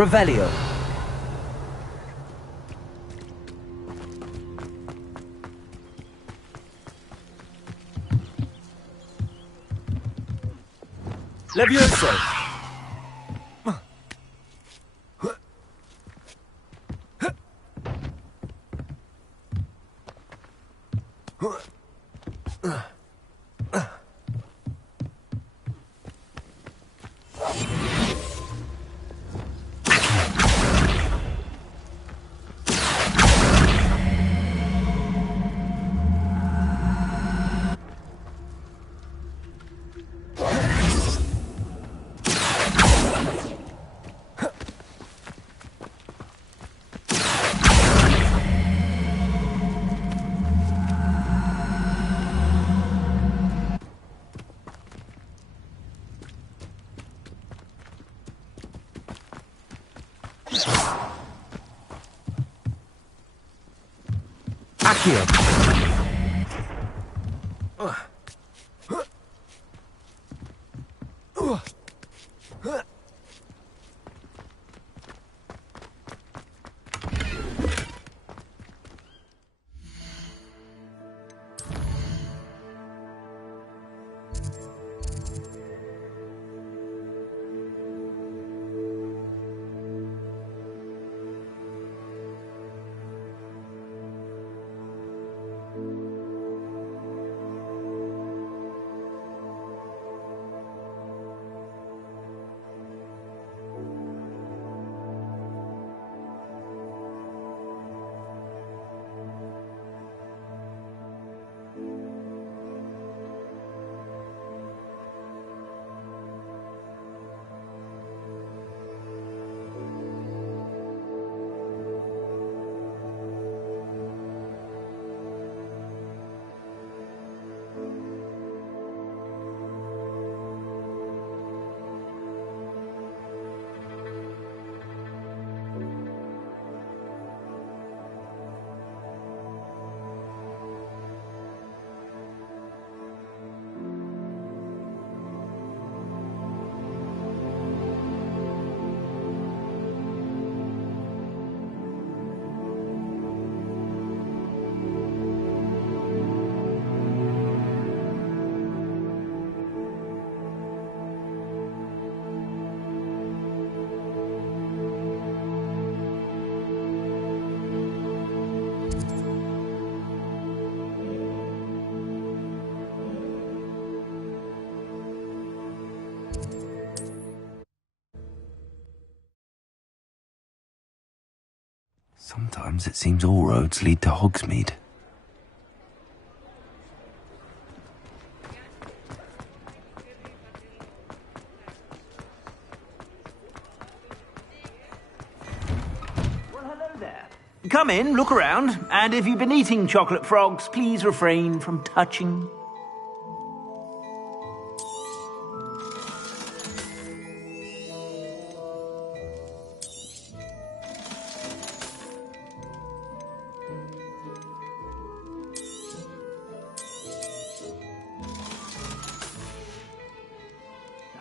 Revelio. Levioso! Accio. Sometimes it seems all roads lead to Hogsmeade. Well, hello there. Come in, look around, and if you've been eating chocolate frogs, please refrain from touching.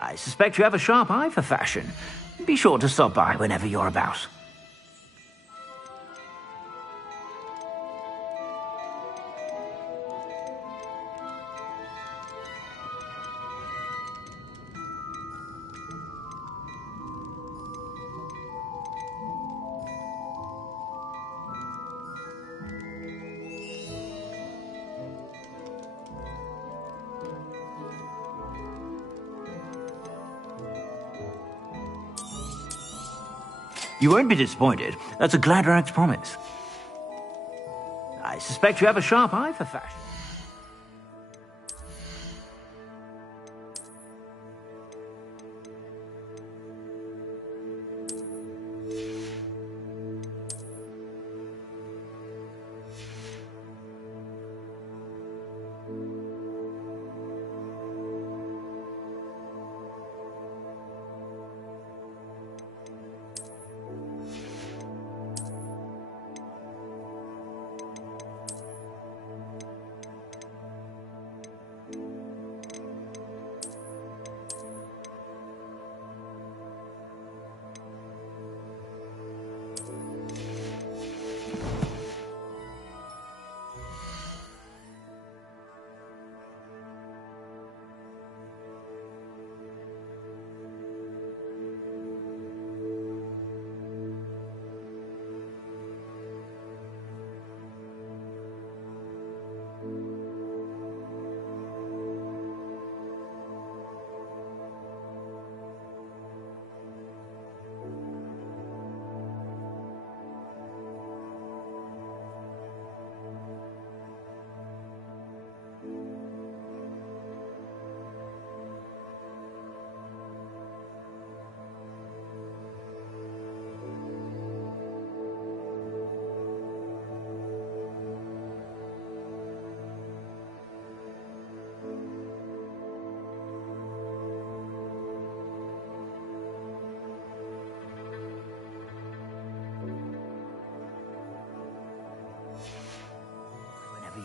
I suspect you have a sharp eye for fashion. Be sure to stop by whenever you're about. You won't be disappointed. That's a Gladrax promise. I suspect you have a sharp eye for fashion.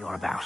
you're about.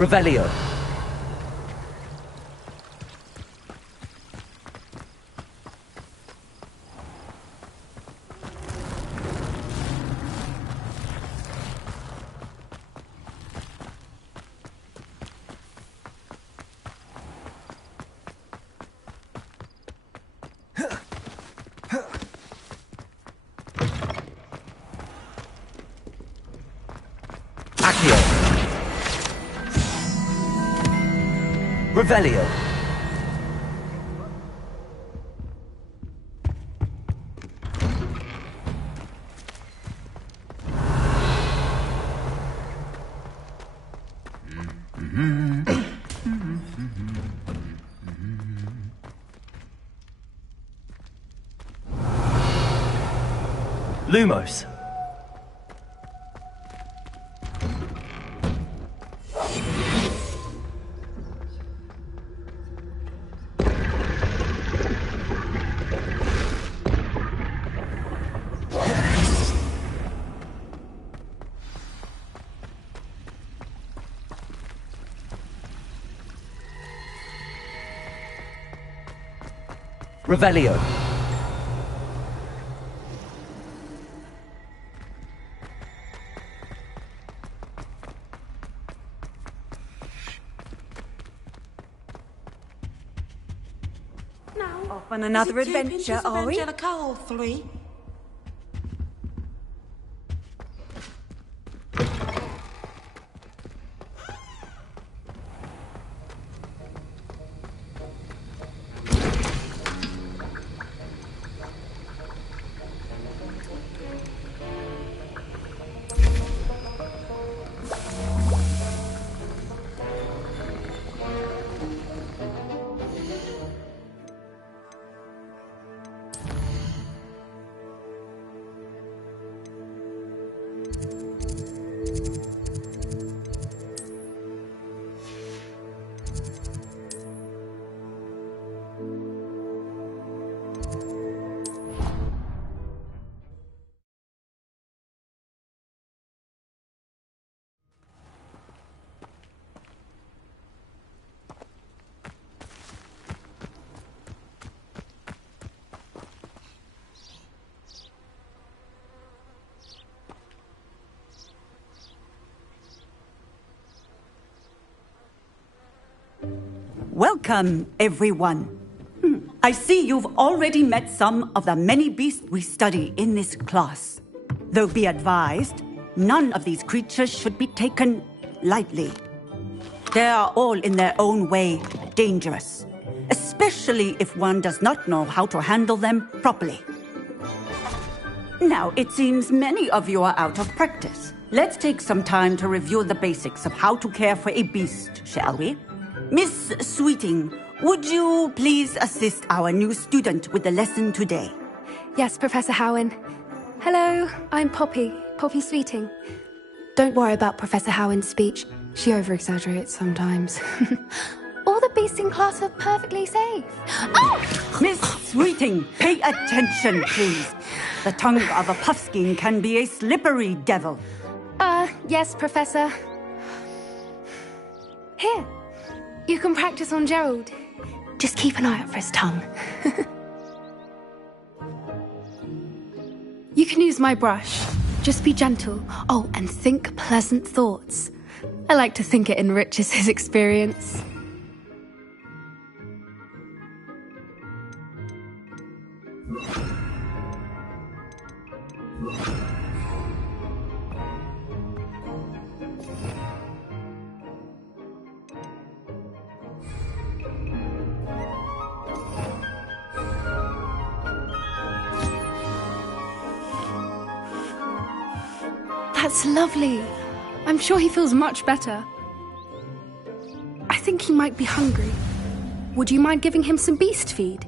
Revelio. Accio. Revelio. Lumos. Revelio. Off on another adventure, are we? Angelica or 3? Welcome, everyone. I see you've already met some of the many beasts we study in this class. Though be advised, none of these creatures should be taken lightly. They are all in their own way dangerous, especially if one does not know how to handle them properly. Now, it seems many of you are out of practice. Let's take some time to review the basics of how to care for a beast, shall we? Miss Sweeting, would you please assist our new student with the lesson today? Yes, Professor Howen. Hello, I'm Poppy Sweeting. Don't worry about Professor Howen's speech. She over-exaggerates sometimes. All the beasts in class are perfectly safe. Oh! Miss Sweeting, pay attention, please. The tongue of a puffskein can be a slippery devil. Yes, Professor. Here, you can practice on Gerald. Just keep an eye out for his tongue. You can use my brush. Just be gentle. Oh, and think pleasant thoughts. I like to think it enriches his experience. That's lovely. I'm sure he feels much better. I think he might be hungry. Would you mind giving him some beast feed?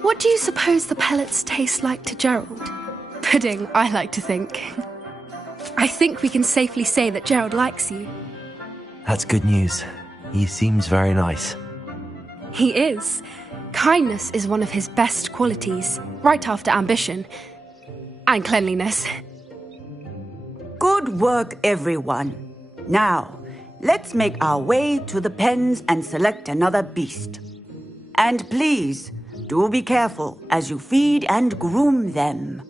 What do you suppose the pellets taste like to Gerald? Pudding, I like to think. I think we can safely say that Gerald likes you. That's good news. He seems very nice. He is. Kindness is one of his best qualities, right after ambition. And cleanliness. Good work, everyone. Now, let's make our way to the pens and select another beast. And please, do be careful as you feed and groom them.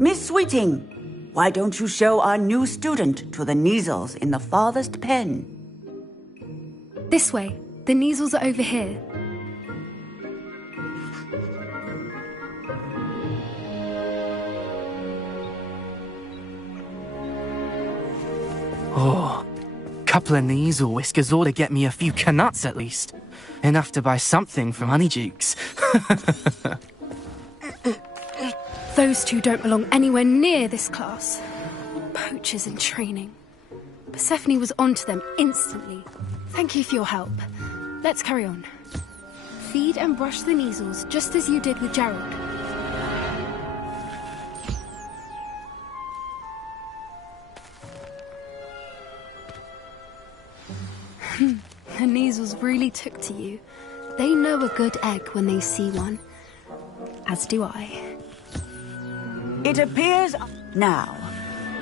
Miss Sweeting, why don't you show our new student to the Kneazles in the farthest pen? This way. The Kneazles are over here. Oh, couple of Kneazle whiskers ought to get me a few canuts at least. Enough to buy something from Honeydukes. Those two don't belong anywhere near this class. Poachers in training. Persephone was onto them instantly. Thank you for your help. Let's carry on. Feed and brush the Kneazles just as you did with Gerald. The Kneazles really took to you. They know a good egg when they see one. As do I. It appears... Now,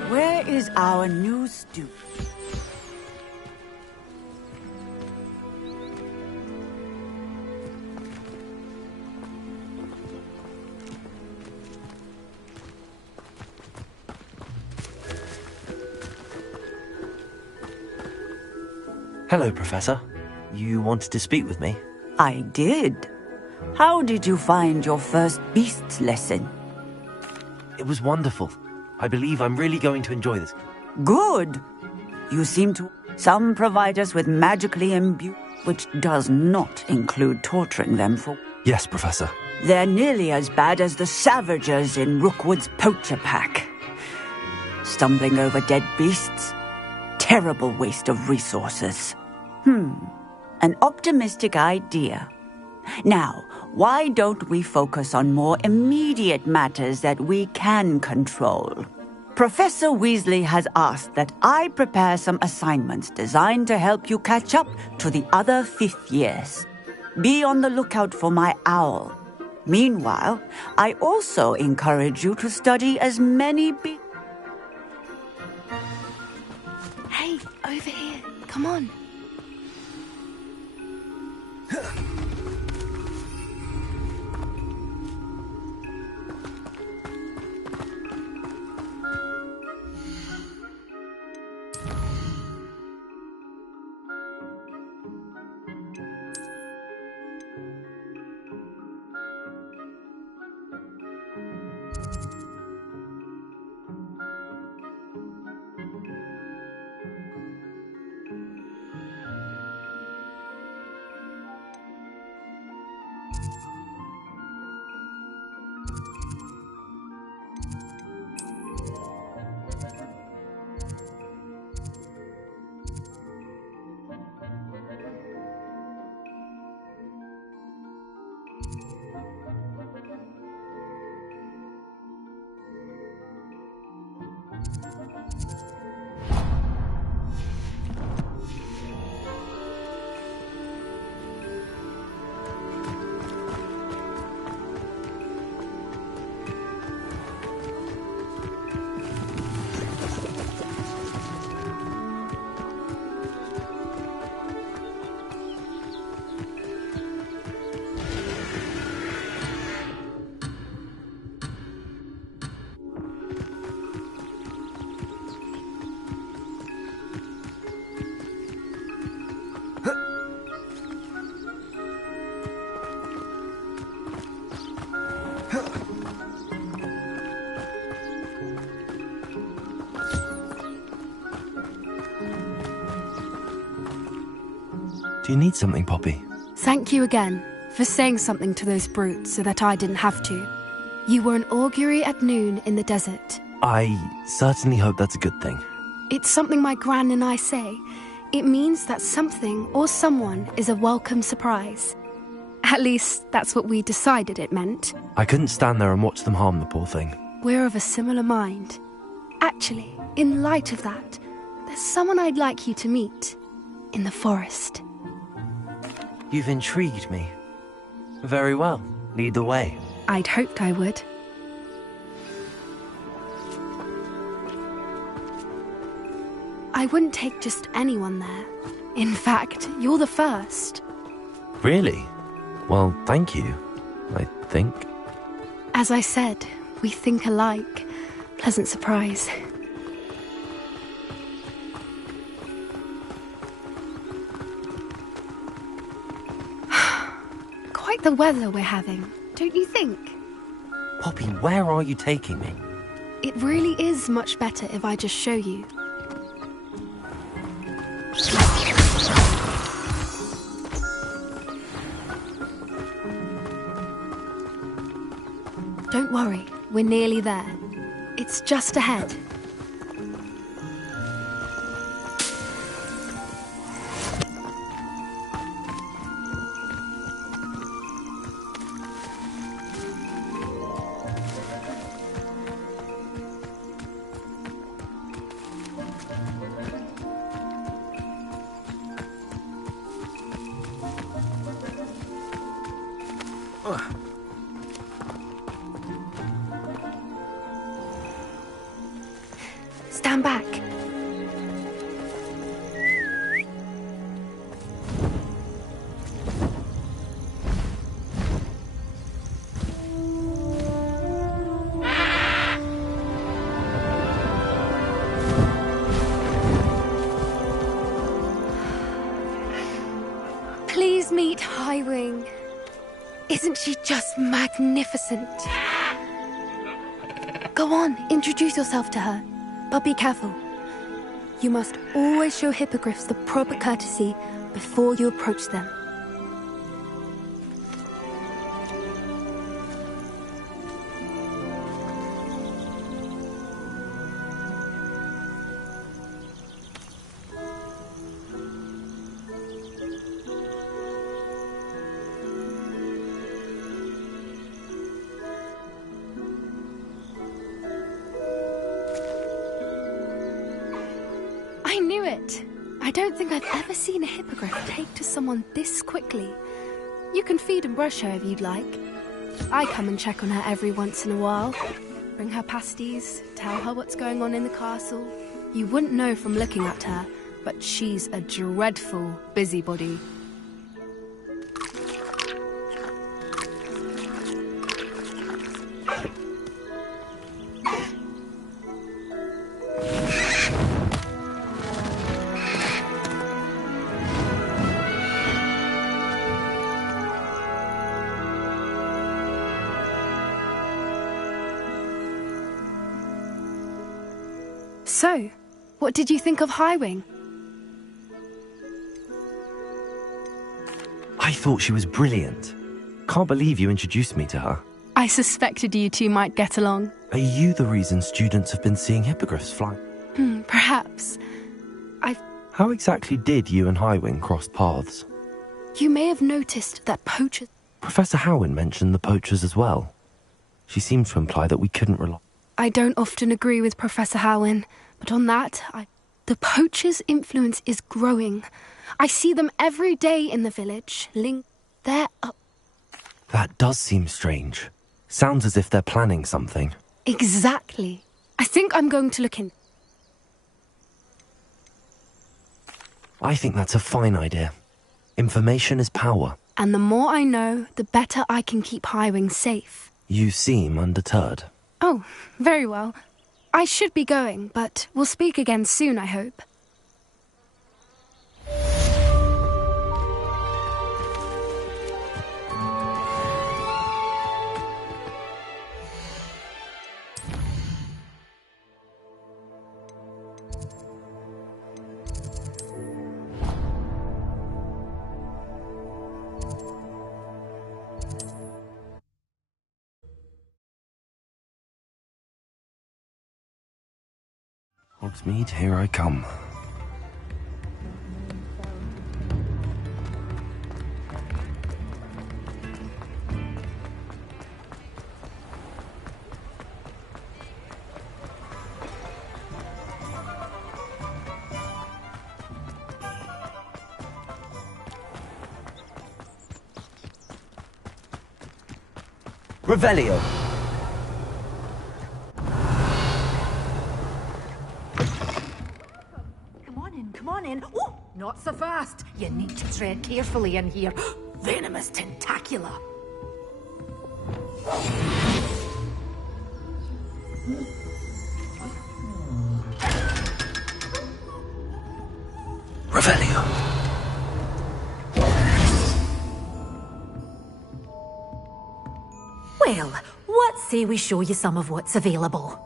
where is our new student? Hello, Professor. You wanted to speak with me? I did. How did you find your first beasts lesson? It was wonderful. I believe I'm really going to enjoy this. Good. You seem to... Some provide us with magically imbued, which does not include torturing them for... Yes, Professor. They're nearly as bad as the Savagers in Rookwood's poacher pack. Stumbling over dead beasts? Terrible waste of resources. An optimistic idea. Now, why don't we focus on more immediate matters that we can control? Professor Weasley has asked that I prepare some assignments designed to help you catch up to the other fifth years. Be on the lookout for my owl. Meanwhile, I also encourage you to study as many Hey, over here. Come on. Do you need something, Poppy? Thank you again for saying something to those brutes so that I didn't have to. You were an augury at noon in the desert. I certainly hope that's a good thing. It's something my gran and I say. It means that something or someone is a welcome surprise. At least, that's what we decided it meant. I couldn't stand there and watch them harm the poor thing. We're of a similar mind. Actually, in light of that, there's someone I'd like you to meet. In the forest. You've intrigued me. Very well. Lead the way. I'd hoped I would. I wouldn't take just anyone there. In fact, you're the first. Really? Well, thank you, I think. As I said, we think alike. Pleasant surprise. Quite the weather we're having, don't you think? Poppy, where are you taking me? It really is much better if I just show you. Don't worry, we're nearly there. It's just ahead. Stand back. Please meet Highwing. Isn't she just magnificent? Go on, introduce yourself to her. But be careful. You must always show hippogriffs the proper courtesy before you approach them. I knew it. I don't think I've ever seen a hippogriff take to someone this quickly. You can feed and brush her if you'd like. I come and check on her every once in a while. Bring her pasties, tell her what's going on in the castle. You wouldn't know from looking at her, but she's a dreadful busybody. So, what did you think of Highwing? I thought she was brilliant. Can't believe you introduced me to her. I suspected you two might get along. Are you the reason students have been seeing hippogriffs fly? Perhaps. How exactly did you and Highwing cross paths? You may have noticed that poachers... Professor Howin mentioned the poachers as well. She seemed to imply that we couldn't rely... I don't often agree with Professor Howin, but on that, the poachers' influence is growing. I see them every day in the village. They're up... That does seem strange. Sounds as if they're planning something. Exactly. I think I'm going to look in... I think that's a fine idea. Information is power. And the more I know, the better I can keep Highwing safe. You seem undeterred. Oh, very well. I should be going, but we'll speak again soon, I hope. Hogsmeade, here I come. Revelio. Come on in. Oh, not so fast. You need to tread carefully in here. Venomous tentacula. Revelio. Well, what say we show you some of what's available?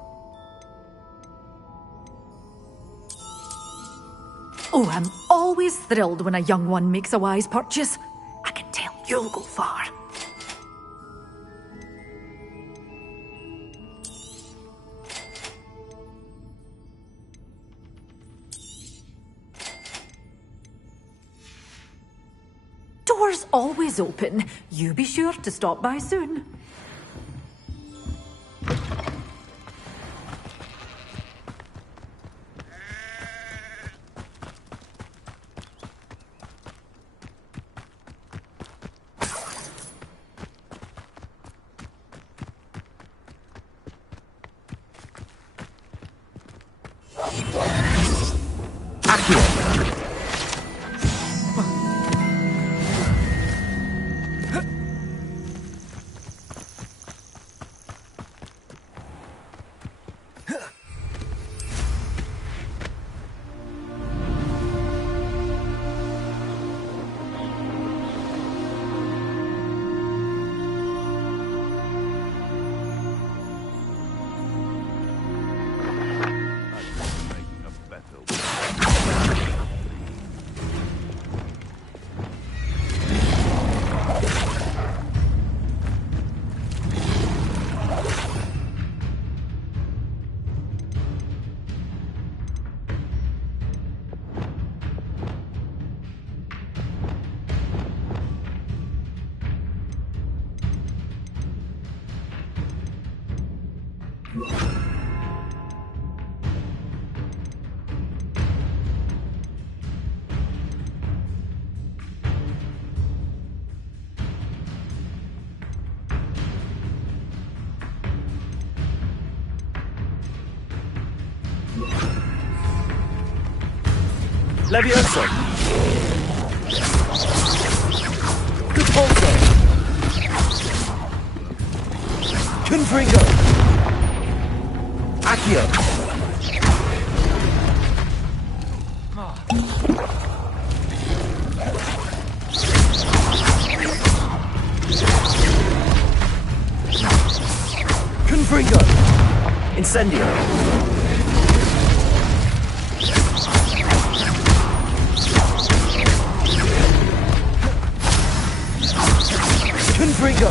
Oh, I'm always thrilled when a young one makes a wise purchase. I can tell you'll go far. Doors always open. You be sure to stop by soon. Levioso. Repulso. Confringo. Accio. Confringo. Incendio. Confringo.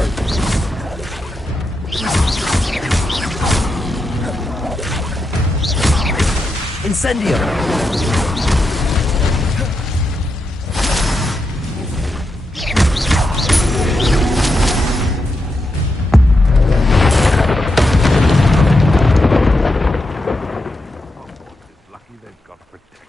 Incendio. Lucky they've got protection.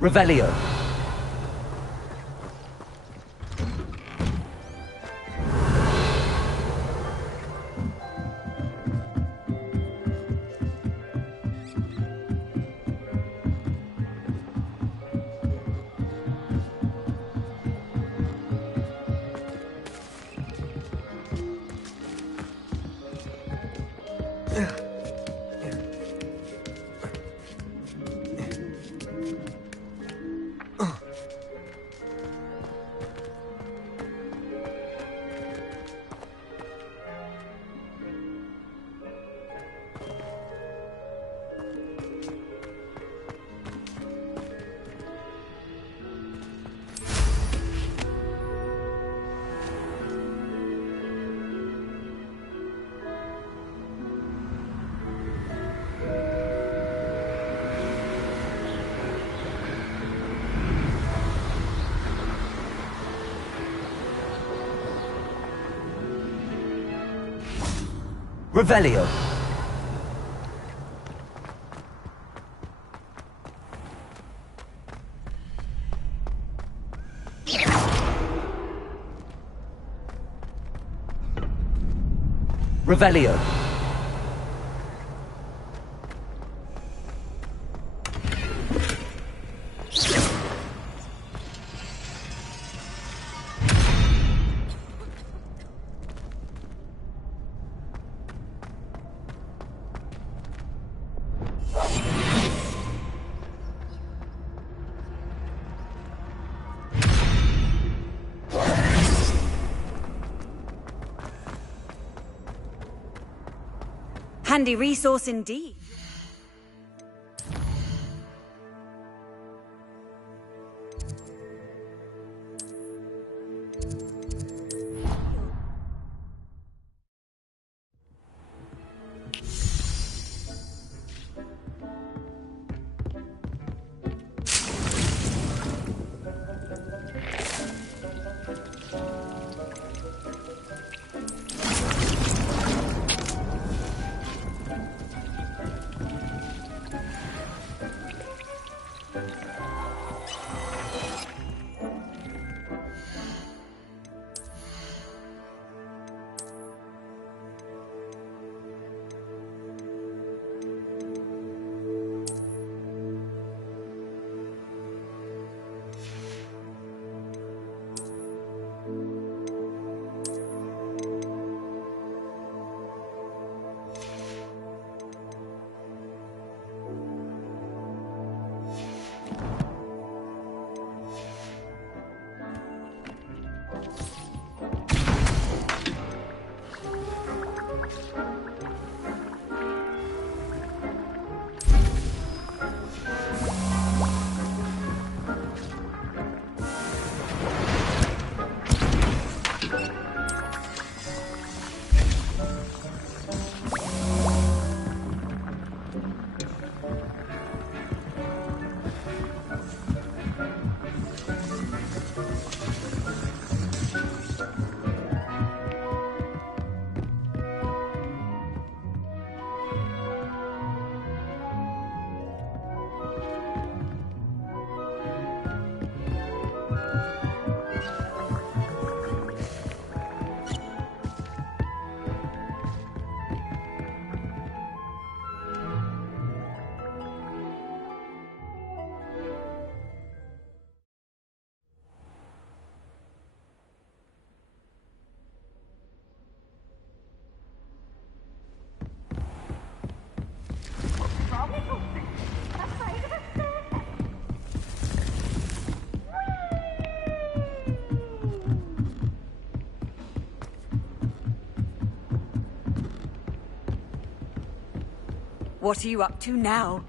Revelio. Revelio. Revelio. Handy resource indeed. What are you up to now?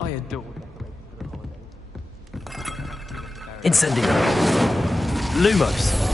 I adore Incendio. Lumos.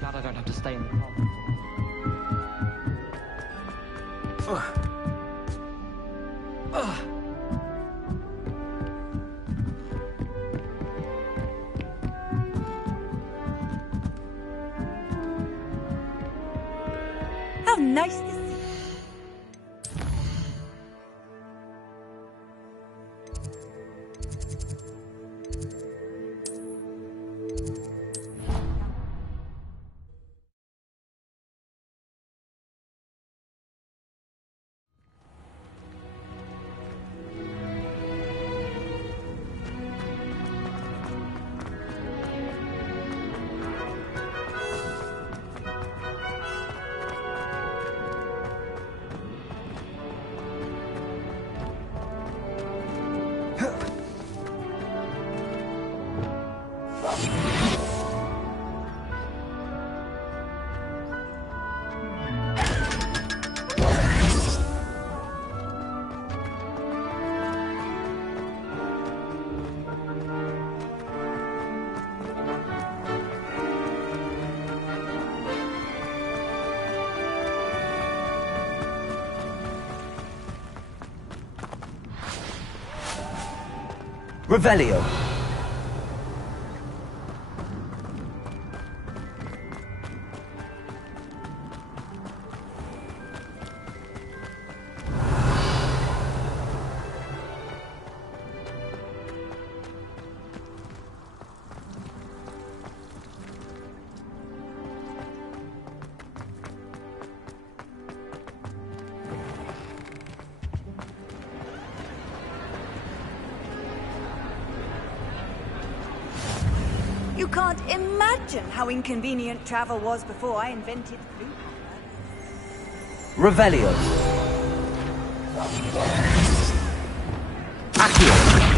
Glad I don't have to stay in the car. How nice to see you. Revelio. You can't imagine how inconvenient travel was before I invented blue collar. Revelio. Accio.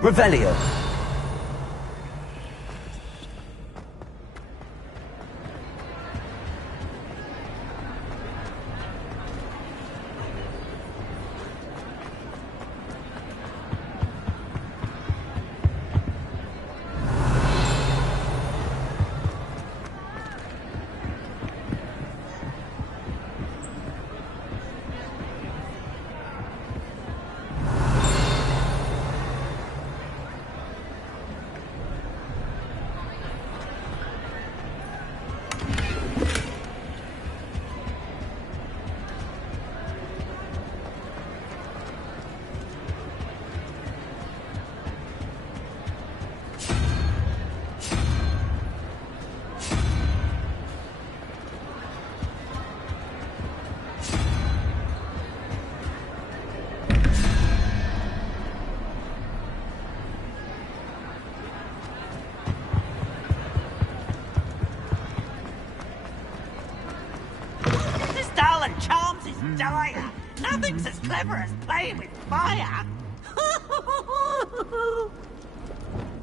Revelio. Charms his dire. Nothing's as clever as playing with fire.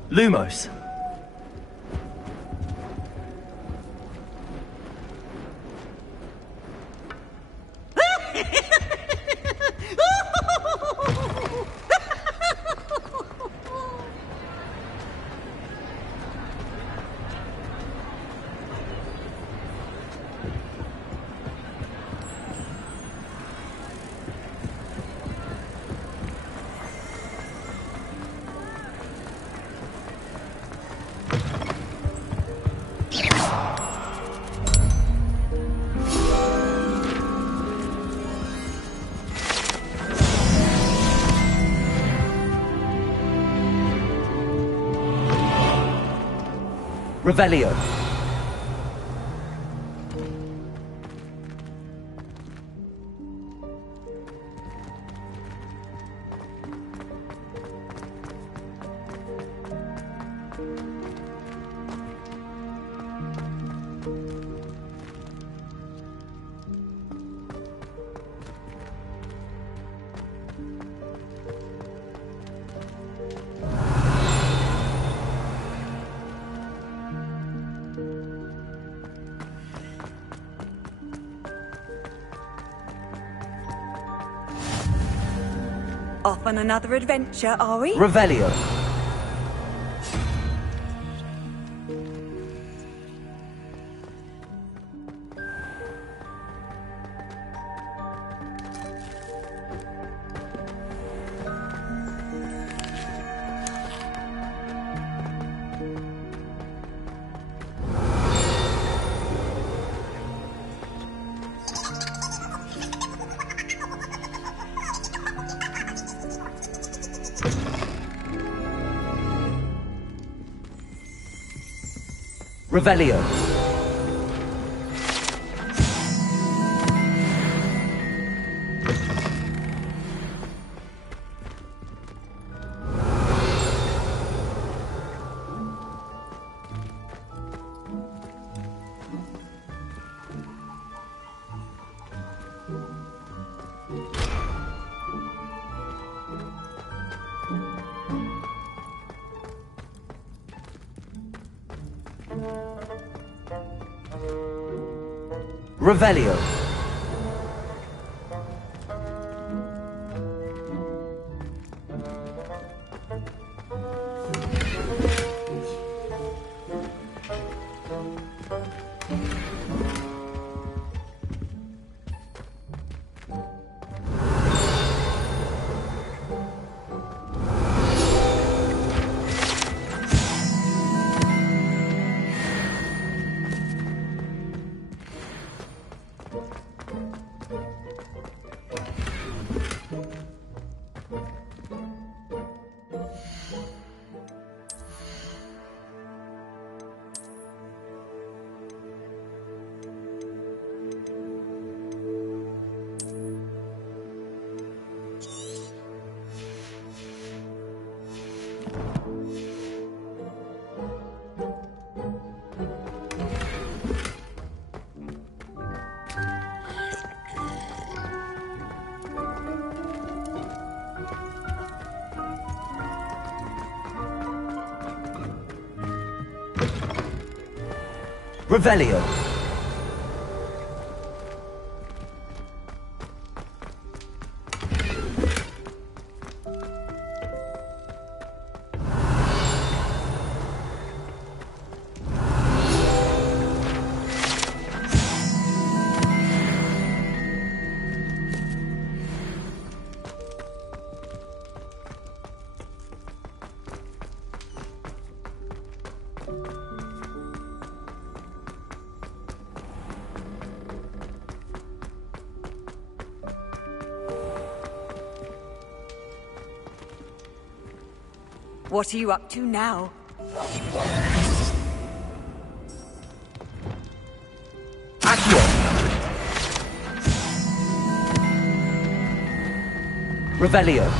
Lumos. Revelio. Off on another adventure, are we? Revelio. Revelio. Revelio. Revelio. What are you up to now? Accio. Revelio.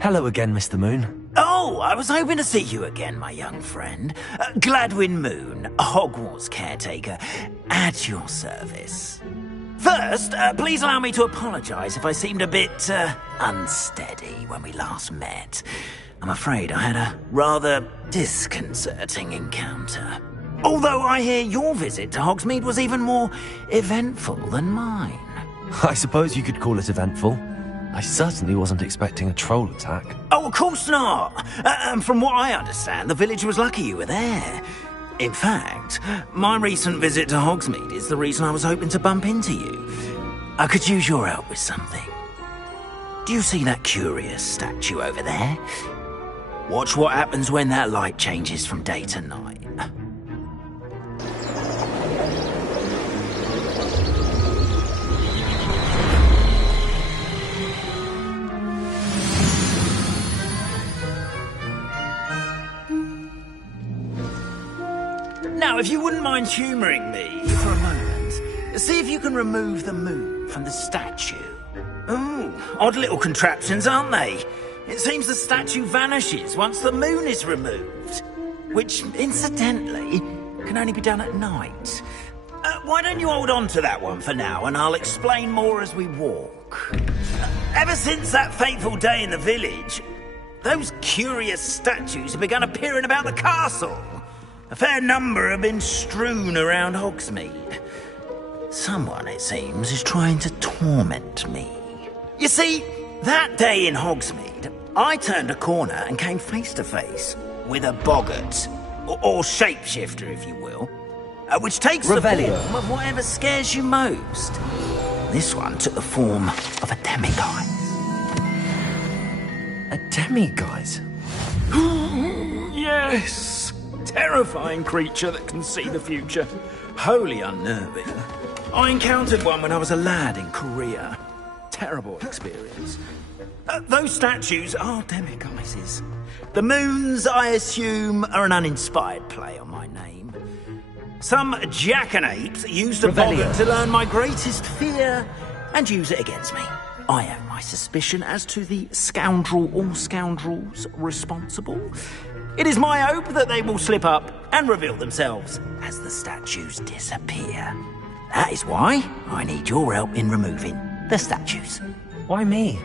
Hello again, Mr. Moon. Oh, I was hoping to see you again, my young friend. Gladwin Moon, Hogwarts caretaker, at your service. First, please allow me to apologise if I seemed a bit unsteady when we last met. I'm afraid I had a rather disconcerting encounter. Although I hear your visit to Hogsmeade was even more eventful than mine. I suppose you could call it eventful. I certainly wasn't expecting a troll attack. Oh, of course not. And from what I understand, the village was lucky you were there. In fact, my recent visit to Hogsmeade is the reason I was hoping to bump into you. I could use your help with something. Do you see that curious statue over there? Watch what happens when that light changes from day to night. Now, if you wouldn't mind humouring me for a moment, see if you can remove the moon from the statue. Ooh, odd little contraptions, aren't they? It seems the statue vanishes once the moon is removed, which, incidentally, can only be done at night. Why don't you hold on to that one for now, and I'll explain more as we walk. Ever since that fateful day in the village, those curious statues have begun appearing about the castle. A fair number have been strewn around Hogsmeade. Someone, it seems, is trying to torment me. You see, that day in Hogsmeade, I turned a corner and came face to face with a boggart, or shapeshifter, if you will, which takes the form of whatever scares you most. This one took the form of a demiguise. A demiguise? Yes! Terrifying creature that can see the future. Wholly unnerving. I encountered one when I was a lad in Korea. Terrible experience. Those statues are demiguises. The moons, I assume, are an uninspired play on my name. Some jackanapes used a boggart to learn my greatest fear and use it against me. I have my suspicion as to the scoundrel or scoundrels responsible. It is my hope that they will slip up and reveal themselves as the statues disappear. That is why I need your help in removing the statues. Why me?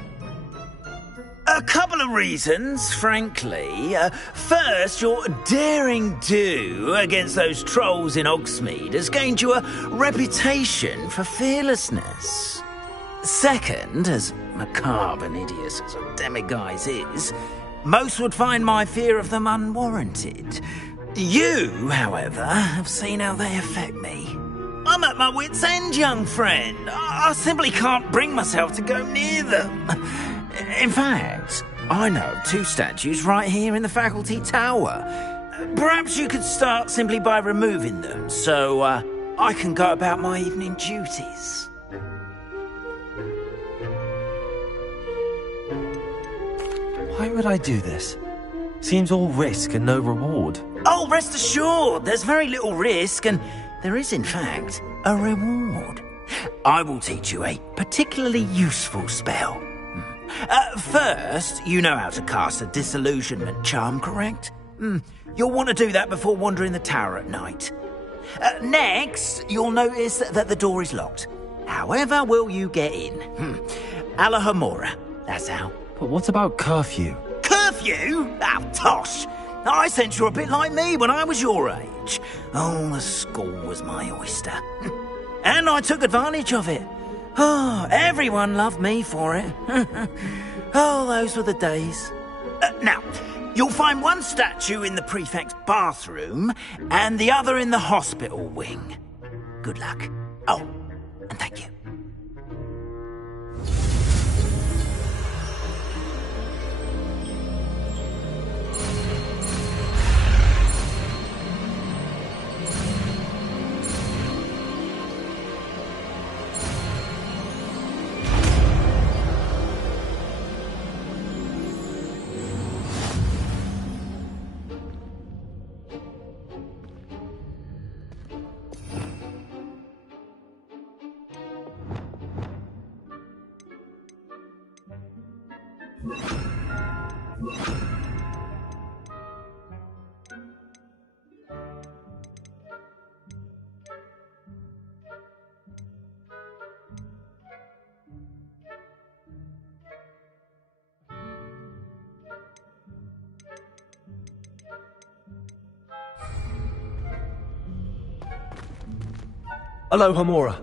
A couple of reasons, frankly. First, your daring do against those trolls in Hogsmeade has gained you a reputation for fearlessness. Second, as macabre and hideous as a demiguise is, most would find my fear of them unwarranted. You, however, have seen how they affect me. I'm at my wit's end, young friend. I simply can't bring myself to go near them. In fact, I know of two statues right here in the faculty tower. Perhaps you could start simply by removing them, so I can go about my evening duties. Why would I do this? Seems all risk and no reward. Oh, rest assured, there's very little risk, and there is, in fact, a reward. I will teach you a particularly useful spell. First, you know how to cast a disillusionment charm, correct? You'll want to do that before wandering the tower at night. Next, you'll notice that the door is locked. However will you get in? Alahomora, that's how. But what about curfew? Curfew? Ah, tosh! I sense you're a bit like me when I was your age. Oh, the school was my oyster. And I took advantage of it. Oh, everyone loved me for it. Oh, those were the days. Now, you'll find one statue in the prefect's bathroom and the other in the hospital wing. Good luck. Oh, and thank you. Alahomora.